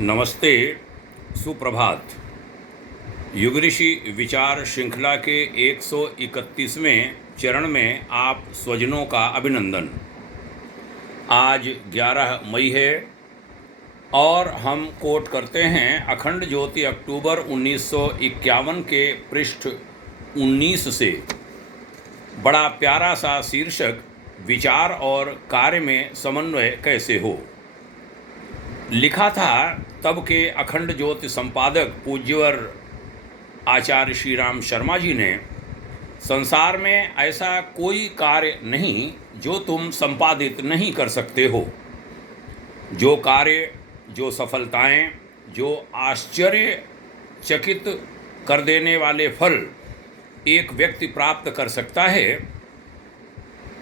नमस्ते, सुप्रभात। युग ऋषि विचार श्रृंखला के 131वें चरण में आप स्वजनों का अभिनंदन। आज 11 मई है और हम कोट करते हैं अखंड ज्योति अक्टूबर 1951 के पृष्ठ 19 से। बड़ा प्यारा सा शीर्षक, विचार और कार्य में समन्वय कैसे हो। लिखा था तब के अखंड ज्योति संपादक पूज्यवर आचार्य श्री राम शर्मा जी ने। संसार में ऐसा कोई कार्य नहीं जो तुम संपादित नहीं कर सकते हो। जो कार्य, जो सफलताएं, जो आश्चर्यचकित कर देने वाले फल एक व्यक्ति प्राप्त कर सकता है,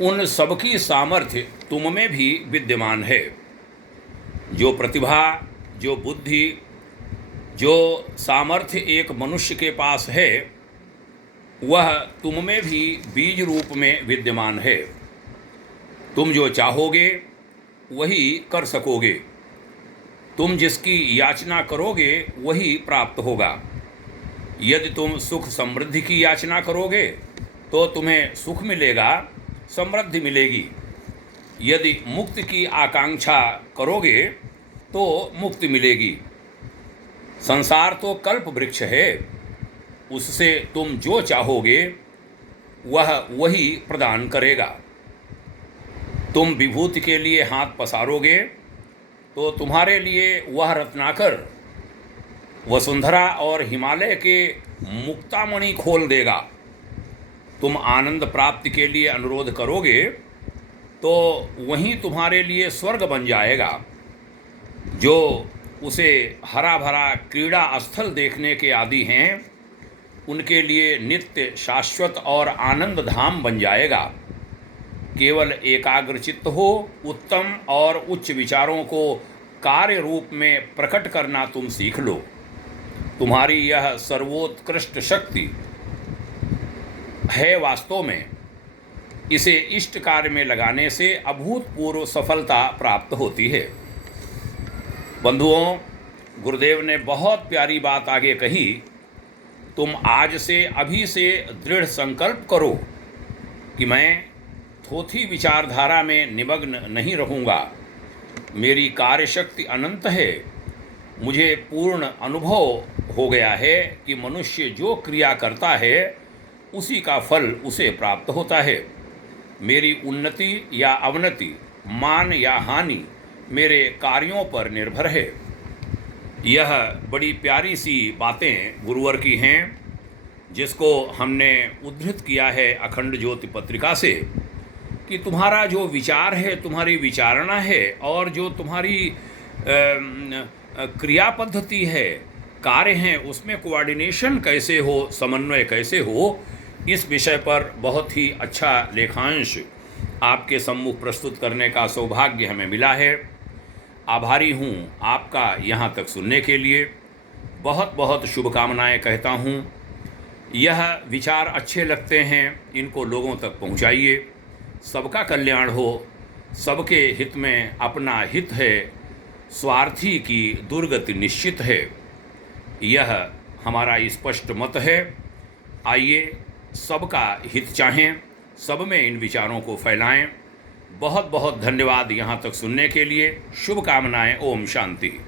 उन सबकी सामर्थ्य तुम में भी विद्यमान है। जो प्रतिभा, जो बुद्धि, जो सामर्थ्य एक मनुष्य के पास है, वह तुम में भी बीज रूप में विद्यमान है। तुम जो चाहोगे वही कर सकोगे। तुम जिसकी याचना करोगे वही प्राप्त होगा। यदि तुम सुख समृद्धि की याचना करोगे तो तुम्हें सुख मिलेगा, समृद्धि मिलेगी। यदि मुक्ति की आकांक्षा करोगे तो मुक्ति मिलेगी। संसार तो कल्प वृक्ष है, उससे तुम जो चाहोगे वह वही प्रदान करेगा। तुम विभूति के लिए हाथ पसारोगे तो तुम्हारे लिए वह रत्नाकर वसुंधरा और हिमालय के मुक्तामणि खोल देगा। तुम आनंद प्राप्ति के लिए अनुरोध करोगे तो वहीं तुम्हारे लिए स्वर्ग बन जाएगा। जो उसे हरा भरा क्रीड़ा स्थल देखने के आदी हैं, उनके लिए नित्य शाश्वत और आनंद धाम बन जाएगा। केवल एकाग्रचित्त हो, उत्तम और उच्च विचारों को कार्य रूप में प्रकट करना तुम सीख लो। तुम्हारी यह सर्वोत्कृष्ट शक्ति है। वास्तव में इसे इष्ट कार्य में लगाने से अभूतपूर्व सफलता प्राप्त होती है। बंधुओं, गुरुदेव ने बहुत प्यारी बात आगे कही। तुम आज से, अभी से दृढ़ संकल्प करो कि मैं थोथी विचारधारा में निमग्न नहीं रहूँगा। मेरी कार्यशक्ति अनंत है। मुझे पूर्ण अनुभव हो गया है कि मनुष्य जो क्रिया करता है उसी का फल उसे प्राप्त होता है। मेरी उन्नति या अवनति, मान या हानि मेरे कार्यों पर निर्भर है। यह बड़ी प्यारी सी बातें गुरुवर की हैं, जिसको हमने उद्धृत किया है अखंड ज्योति पत्रिका से, कि तुम्हारा जो विचार है, तुम्हारी विचारणा है, और जो तुम्हारी क्रिया पद्धति है, कार्य हैं, उसमें कोऑर्डिनेशन कैसे हो, समन्वय कैसे हो, इस विषय पर बहुत ही अच्छा लेखांश आपके सम्मुख प्रस्तुत करने का सौभाग्य हमें मिला है। आभारी हूँ आपका यहाँ तक सुनने के लिए। बहुत बहुत शुभकामनाएं कहता हूँ। यह विचार अच्छे लगते हैं, इनको लोगों तक पहुँचाइए। सबका कल्याण हो, सबके हित में अपना हित है, स्वार्थी की दुर्गति निश्चित है। यह हमारा स्पष्ट मत है। आइए सबका हित चाहें, सब में इन विचारों को फैलाएं। बहुत बहुत धन्यवाद यहाँ तक सुनने के लिए। शुभकामनाएं। ओम शांति।